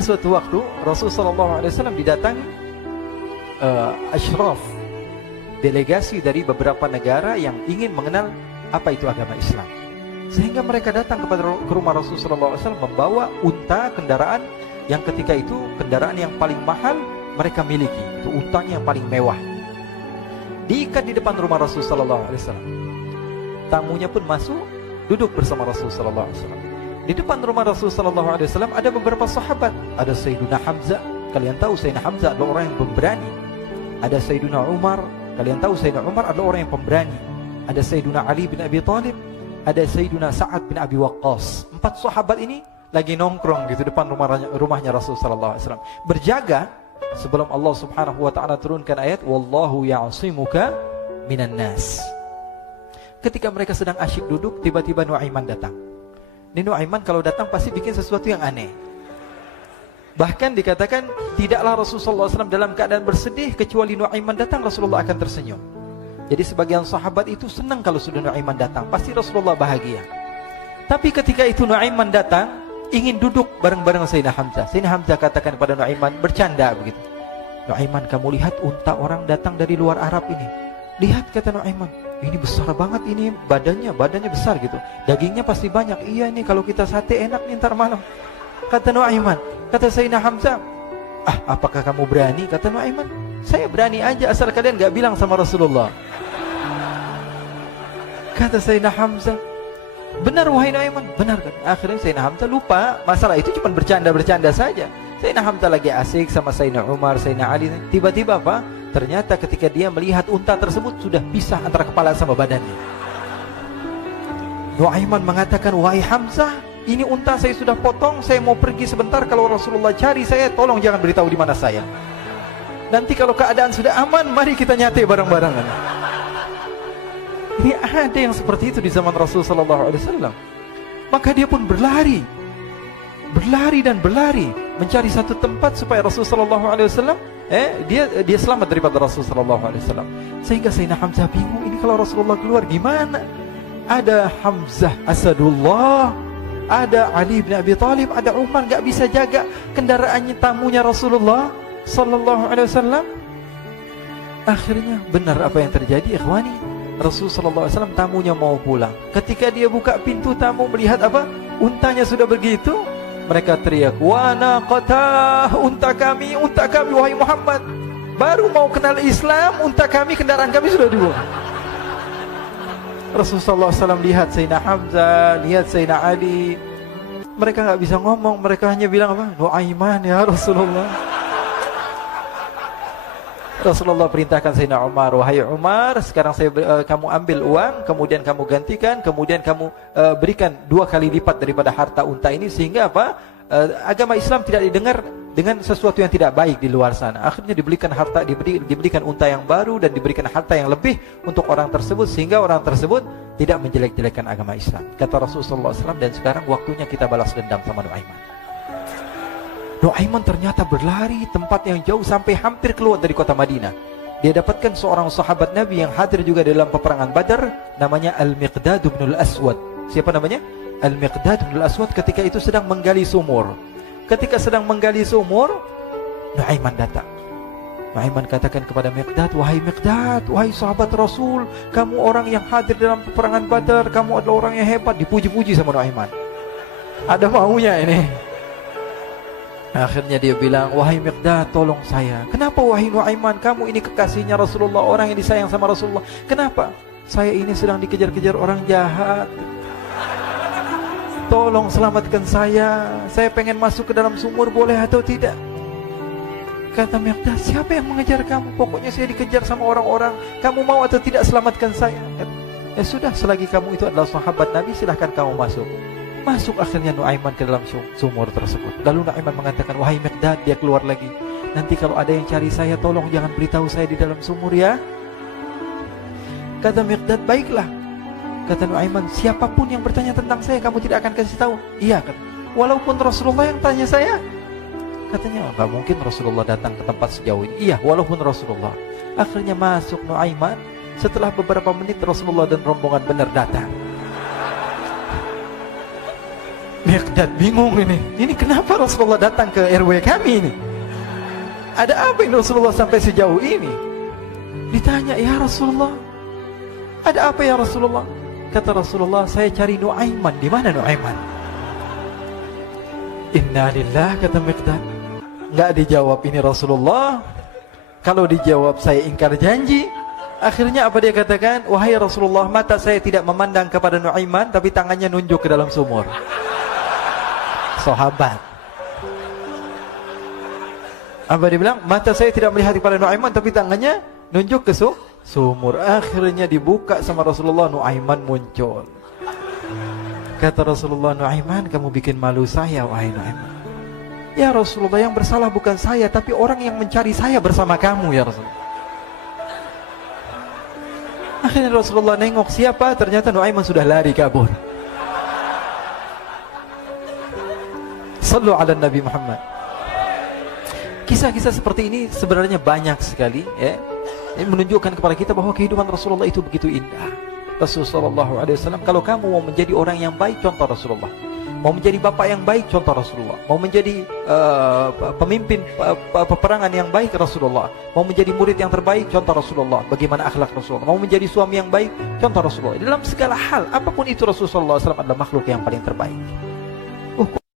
Pernah suatu waktu Rasulullah SAW didatangi asyraf, delegasi dari beberapa negara yang ingin mengenal apa itu agama Islam. Sehingga mereka datang ke rumah Rasulullah SAW membawa unta, kendaraan yang ketika itu kendaraan yang paling mahal mereka miliki. Itu untanya yang paling mewah. Diikat di depan rumah Rasulullah SAW. Tamunya pun masuk, duduk bersama Rasulullah SAW. Di depan rumah Rasulullah SAW ada beberapa sahabat. Ada Sayyiduna Hamzah. Kalian tahu Sayyidina Hamzah adalah orang yang pemberani. Ada Sayyiduna Umar. Kalian tahu Sayyidina Umar adalah orang yang pemberani. Ada Sayyiduna Ali bin Abi Thalib. Ada Sayyiduna Sa'ad bin Abi Waqqas. 4 sahabat ini lagi nongkrong gitu depan rumahnya Rasulullah SAW. Berjaga sebelum Allah Subhanahu wa taala turunkan ayat wallahu ya'simuka minan nas. Ketika mereka sedang asyik duduk, tiba-tiba Nuaiman datang. Ini Nuaiman kalau datang pasti bikin sesuatu yang aneh. Bahkan dikatakan tidaklah Rasulullah SAW dalam keadaan bersedih, kecuali Nuaiman datang Rasulullah akan tersenyum. Jadi sebagian sahabat itu senang kalau sudah Nuaiman datang, pasti Rasulullah bahagia. Tapi ketika itu Nuaiman datang, ingin duduk bareng-bareng Sayyidina Hamzah. Sayyidina Hamzah katakan kepada Nuaiman, bercanda begitu. Nuaiman, kamu lihat unta orang datang dari luar Arab ini. Lihat, kata Nuaiman, ini besar banget ini, badannya besar gitu. Dagingnya pasti banyak. Iya, ini kalau kita sate enak nih ntar malam. Kata Nuaiman. Kata Sayyidina Hamzah, apakah kamu berani? Kata Nuaiman, saya berani aja asal kalian gak bilang sama Rasulullah. Kata Sayyidina Hamzah, benar wahai Nuaiman, benar kan? Akhirnya Sayyidina Hamzah lupa masalah itu, cuma bercanda-bercanda saja. Sayyidina Hamzah lagi asik sama Sayyidina Umar, Sayyidina Ali. Tiba-tiba apa? Ternyata ketika dia melihat unta tersebut sudah pisah antara kepala sama badannya. Nuaiman mengatakan, wahai Hamzah, ini unta saya sudah potong, saya mau pergi sebentar, kalau Rasulullah cari saya, tolong jangan beritahu di mana saya. Nanti kalau keadaan sudah aman, mari kita nyate bareng-barengan. Ini ada yang seperti itu di zaman Rasulullah SAW. Maka dia pun berlari dan berlari mencari satu tempat supaya Rasulullah SAW dia selamat daripada Rasulullah SAW. Sehingga Sayyidina Hamzah bingung, ini kalau Rasulullah keluar gimana? Ada Hamzah Asadullah, ada Ali bin Abi Thalib, ada Umar, gak bisa jaga kendaraannya tamunya Rasulullah SAW. Akhirnya benar apa yang terjadi, ikhwani. Rasulullah SAW tamunya mau pulang. Ketika dia buka pintu tamu melihat apa? Untanya sudah begitu. Mereka teriak, wa naqatah, unta kami wahai Muhammad. Baru mau kenal Islam, unta kami, kendaraan kami sudah dibuang. Rasulullah SAW lihat Sayyidina Hamzah, lihat Sayyidina Ali. Mereka gak bisa ngomong, mereka hanya bilang apa? Nuaiman ya Rasulullah. Rasulullah perintahkan Sayyidina Umar, wahai Umar, sekarang kamu ambil uang, kemudian kamu gantikan, kemudian kamu berikan 2 kali lipat daripada harta unta ini, sehingga apa? Agama Islam tidak didengar dengan sesuatu yang tidak baik di luar sana. Akhirnya diberikan harta, diberikan unta yang baru dan diberikan harta yang lebih untuk orang tersebut, sehingga orang tersebut tidak menjelek-jelekan agama Islam. Kata Rasulullah SAW, dan sekarang waktunya kita balas dendam sama Nuaiman. Nuaiman ternyata berlari tempat yang jauh sampai hampir keluar dari kota Madinah. Dia dapatkan seorang sahabat Nabi yang hadir juga dalam peperangan Badar, namanya Al-Miqdad bin Al-Aswad. Siapa namanya? Al-Miqdad bin Al-Aswad ketika itu sedang menggali sumur. Ketika sedang menggali sumur, Nuaiman datang. Nuaiman katakan kepada Miqdad, wahai Miqdad, wahai sahabat Rasul, kamu orang yang hadir dalam peperangan Badar, kamu adalah orang yang hebat. Dipuji-puji sama Nuaiman. Ada maunya ini. Akhirnya dia bilang, wahai Miqdad, tolong saya. Kenapa wahai Nuaiman? Kamu ini kekasihnya Rasulullah, orang yang disayang sama Rasulullah. Kenapa? Saya ini sedang dikejar-kejar orang jahat. Tolong selamatkan saya. Saya pengen masuk ke dalam sumur, boleh atau tidak? Kata Miqdad, siapa yang mengejar kamu? Pokoknya saya dikejar sama orang-orang. Kamu mau atau tidak selamatkan saya? Ya sudah, selagi kamu itu adalah sahabat Nabi, silahkan kamu masuk. Masuk akhirnya Nuaiman ke dalam sumur tersebut. Lalu Nuaiman mengatakan, wahai Miqdad, dia keluar lagi. Nanti kalau ada yang cari saya, tolong jangan beritahu saya di dalam sumur ya. Kata Miqdad, baiklah. Kata Nuaiman, siapapun yang bertanya tentang saya, kamu tidak akan kasih tahu. Iya, kata. Walaupun Rasulullah yang tanya saya. Katanya, enggak mungkin Rasulullah datang ke tempat sejauh ini. Iya, walaupun Rasulullah. Akhirnya masuk Nuaiman. Setelah beberapa menit Rasulullah dan rombongan benar datang. Miqdad bingung ini kenapa Rasulullah datang ke RW kami ini? Ada apa ini Rasulullah sampai sejauh ini? Ditanya, ya Rasulullah, ada apa ya Rasulullah? Kata Rasulullah, saya cari Nuaiman. Di mana Nuaiman? Inna lillah, kata Miqdad. Nggak dijawab ini Rasulullah. Kalau dijawab saya ingkar janji. Akhirnya apa dia katakan? Wahai Rasulullah, mata saya tidak memandang kepada Nuaiman, tapi tangannya nunjuk ke dalam sumur. Sahabat. Apa dia bilang? Mata saya tidak melihat kepada Nuaiman, tapi tangannya nunjuk ke sumur. Akhirnya dibuka sama Rasulullah, Nuaiman muncul. Kata Rasulullah, Nuaiman, kamu bikin malu saya, wahai Nuaiman. Ya Rasulullah, yang bersalah bukan saya, tapi orang yang mencari saya bersama kamu, ya Rasulullah. Akhirnya Rasulullah nengok, siapa? Ternyata Nuaiman sudah lari kabur. Sallu ala Nabi Muhammad. Kisah-kisah seperti ini sebenarnya banyak sekali, ya. Ini menunjukkan kepada kita bahwa kehidupan Rasulullah itu begitu indah. Rasulullah SAW, kalau kamu mau menjadi orang yang baik, contoh Rasulullah. Mau menjadi bapak yang baik, contoh Rasulullah. Mau menjadi pemimpin peperangan yang baik, Rasulullah. Mau menjadi murid yang terbaik, contoh Rasulullah. Bagaimana akhlak Rasulullah. Mau menjadi suami yang baik, contoh Rasulullah. Dalam segala hal, apapun itu Rasulullah SAW adalah makhluk yang paling terbaik.